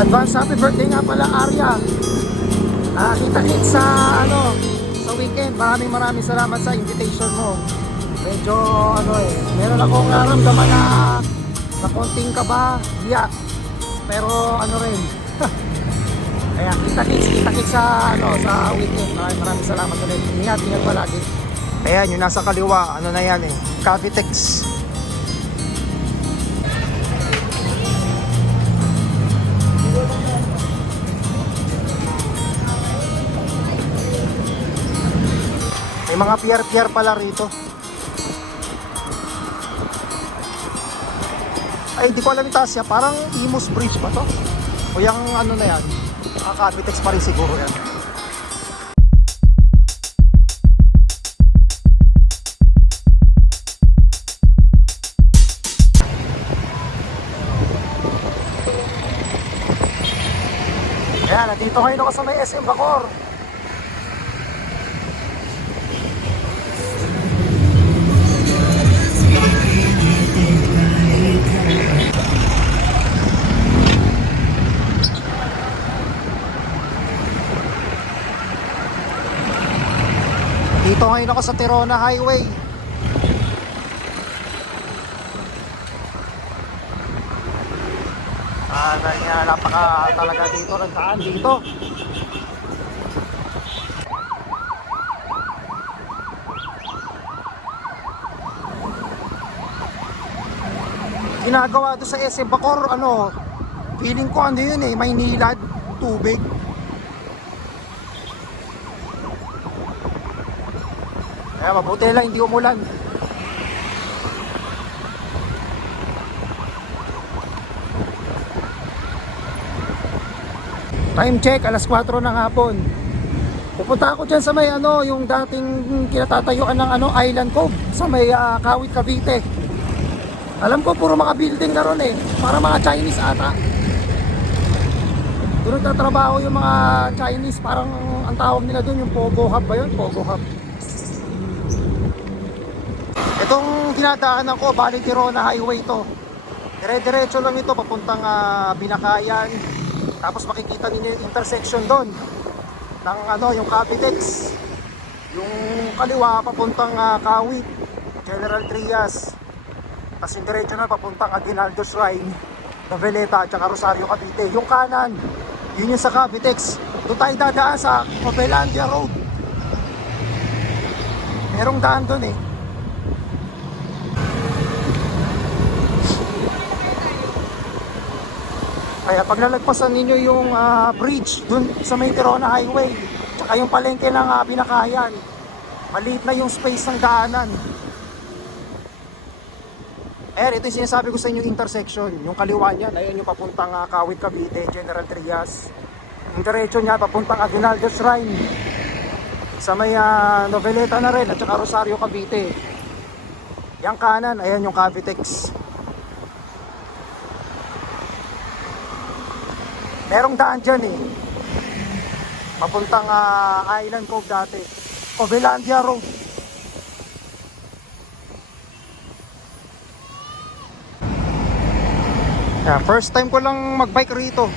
Advance happy birthday nga pala, Arya. Ah, kita-kits sa, ano, sa weekend. Maraming maraming salamat sa invitation mo. Medyo, ano eh, meron akong naramdaman na, na konting kaba, hiya. Pero, ano rin, Kaya kita-kits, kita-kits sa, ano, sa weekend. Maraming maraming salamat ulit. Ingat, ingat palagi. Ayan, yung nasa kaliwa, ano na yan eh, Cavitex. Mga pier-pier pala rito. Ay, di ko alam yung taas. Parang Imus Bridge ba to? O yung ano na yan? Kakabitex pa rin siguro yan. Ayan, nandito ngayon ako sa may SM Bacor. Ngayon ako sa Tirona Highway. Ah, nga napaka talaga dito ng daan dito. Ginagawa doon sa SM Bacor, ano, feeling ko ano yun eh, may nilad, tubig. Kaya mabuti lang hindi umulan. Time check, alas 4 ng hapon. Pupunta ako dyan sa may ano, yung dating kinatatayuan ng ano, Island Cove sa may ah, Kawit Cavite. Alam ko puro mga building na ron eh, para mga Chinese ata. Doon nagtatrabaho yung mga Chinese, parang ang tawag nila doon yung Pogo Hub ba yun? Pogo Hub. Itong dinadaanan ko, bali Tirona Highway to. Dire-diretso lang ito papuntang ah, Binakayan. Tapos makikita ninyo yung intersection doon ng ano, yung Cavitex. Yung kaliwa papuntang ah, Kawit, General Trias. Tapos yung diretso na papuntang Aguinaldo Shrine, Noveleta at Rosario Cavite. Yung kanan, yun yung sa Cavitex. Doon tayo dadaan sa Copelandia Road. Merong daan doon eh. Kaya pag nalagpasan ninyo yung ah, bridge dun sa may Tirona Highway, tsaka yung palengke ng ah, Binakayan, maliit na yung space ng daanan. Ayan, ito yung sinasabi ko sa inyo intersection. Yung kaliwa niyan, ayan yung papuntang uh, Kawit Cavite, General Trias. Yung diretso niya, papuntang Aguinaldo Shrine. Sa may ah, Noveleta na rin, at saka Rosario Cavite. Yang kanan, ayan yung Cavitex. Merong daan dyan eh. Papuntang ah, Island Cove dati. Covelandia Road. Yeah, first time ko lang magbike rito.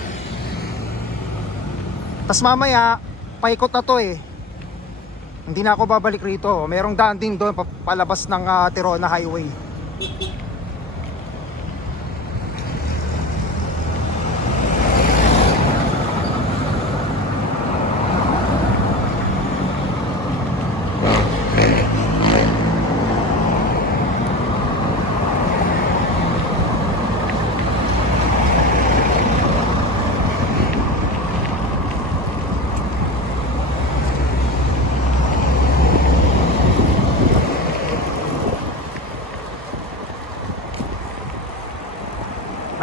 Tapos mamaya, paikot na to eh. Hindi na ako babalik rito. Merong daan din doon pa- palabas ng ah, Tirona Highway.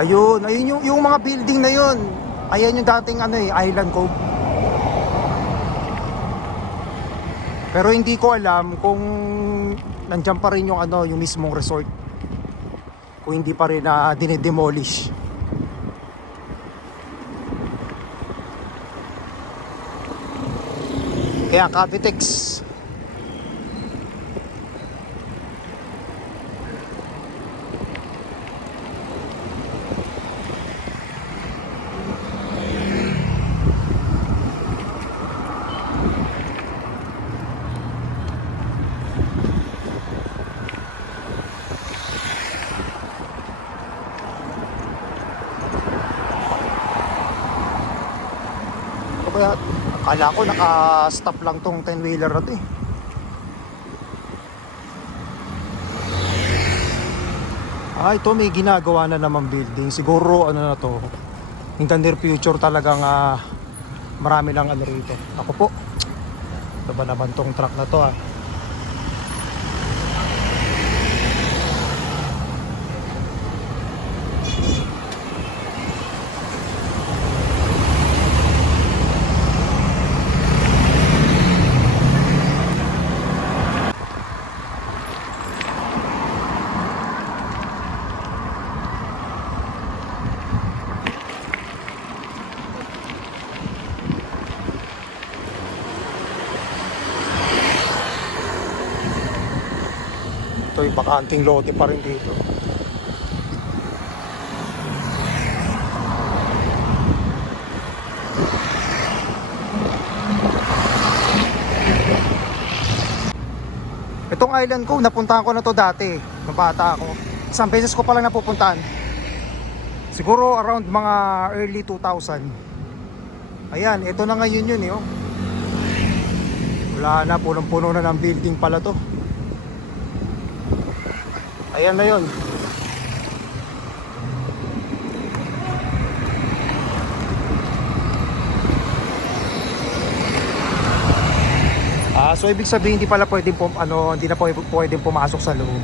Ayun, ayun yung, yung mga building na yun. Ayan yung dating ano eh, Island Cove. Pero hindi ko alam kung nandiyan pa rin yung ano, yung mismong resort. Kung hindi pa rin na dinedemolish. Kaya Cavitex kaya akala ko naka-stop lang tong 10-wheeler na to eh. Ah, ito may ginagawa na naman building. Siguro ano na to, in the near future talagang ah, marami lang ano rito. Ako po, ito ba naman tong truck na to ah. Ito yung bakanting lote pa rin dito. Itong island ko, napuntahan ko na to dati, nung bata ako. Isang beses ko pa lang napupuntahan. Siguro around mga early 2000. Ayan, ito na ngayon yun eh. Oh. Wala na, punong-puno na ng building pala to. Ayan na yun. Ah, so ibig sabihin hindi pala pwedeng pum, ano, hindi na pwedeng, pwedeng pumasok sa loob.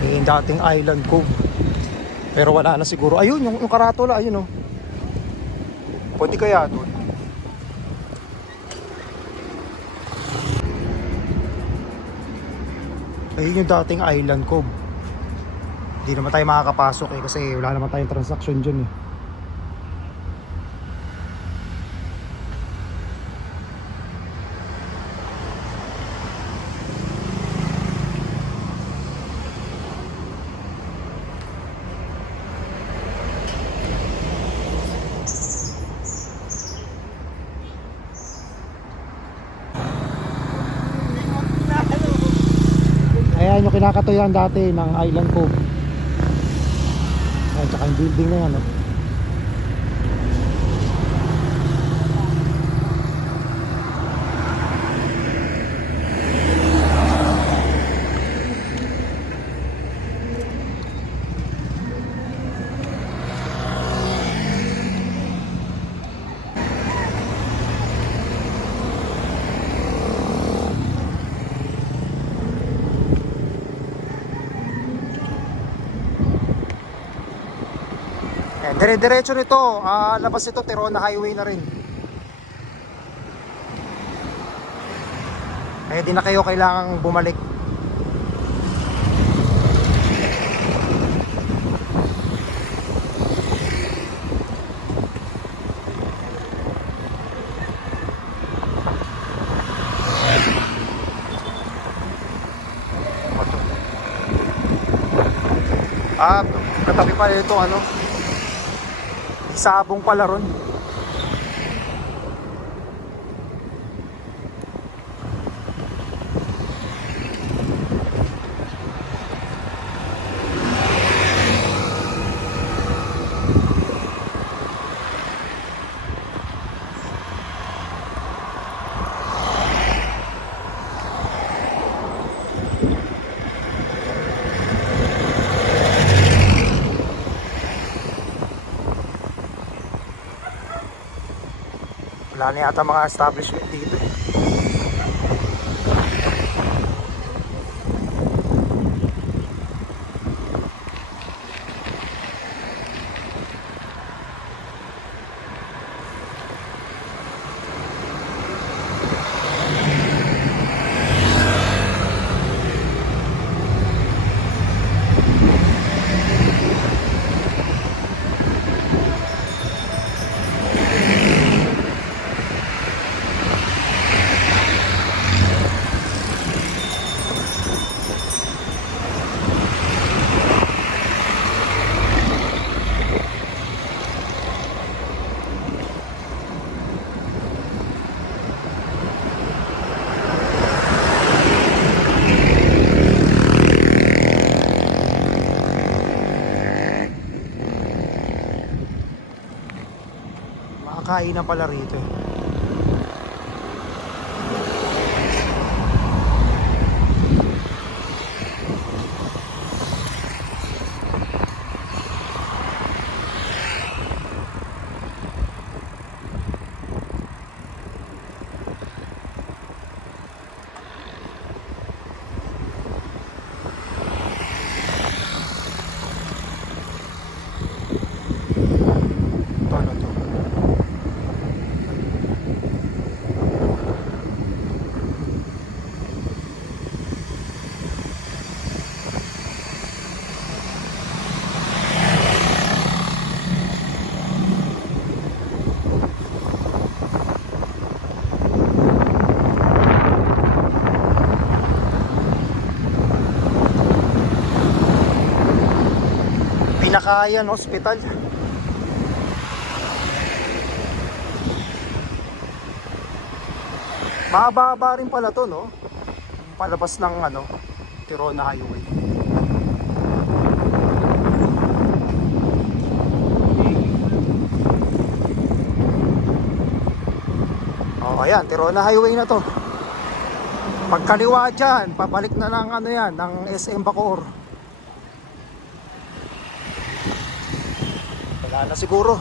Eh, yung dating island cove. Pero wala na siguro. Ayun, yung, yung karatula, ayun oh. Pwede kaya doon. Ayun yung dating island cove. Hindi naman tayo makakapasok eh kasi wala naman tayong transaction dyan eh. Ayan yung kinakatuyan dati ng Island Cove. Ayan, tsaka yung building na yan. Oh. Ayan, dire-diretso nito, ah, labas ito, Terona Highway na rin. Kaya di na kayo kailangang bumalik. Ah, katabi pa ito ano, Sabong pala ron. Na yata mga establishment dito. Kainan pala rito eh. Pinakayan Hospital. Mahaba rin pala to, no? Palabas ng ano, Tirona Highway. Oh, ayan, Tirona Highway na to. Pagkaliwa dyan, pabalik na ng ano yan, ng SM Bacoor. Wala na siguro.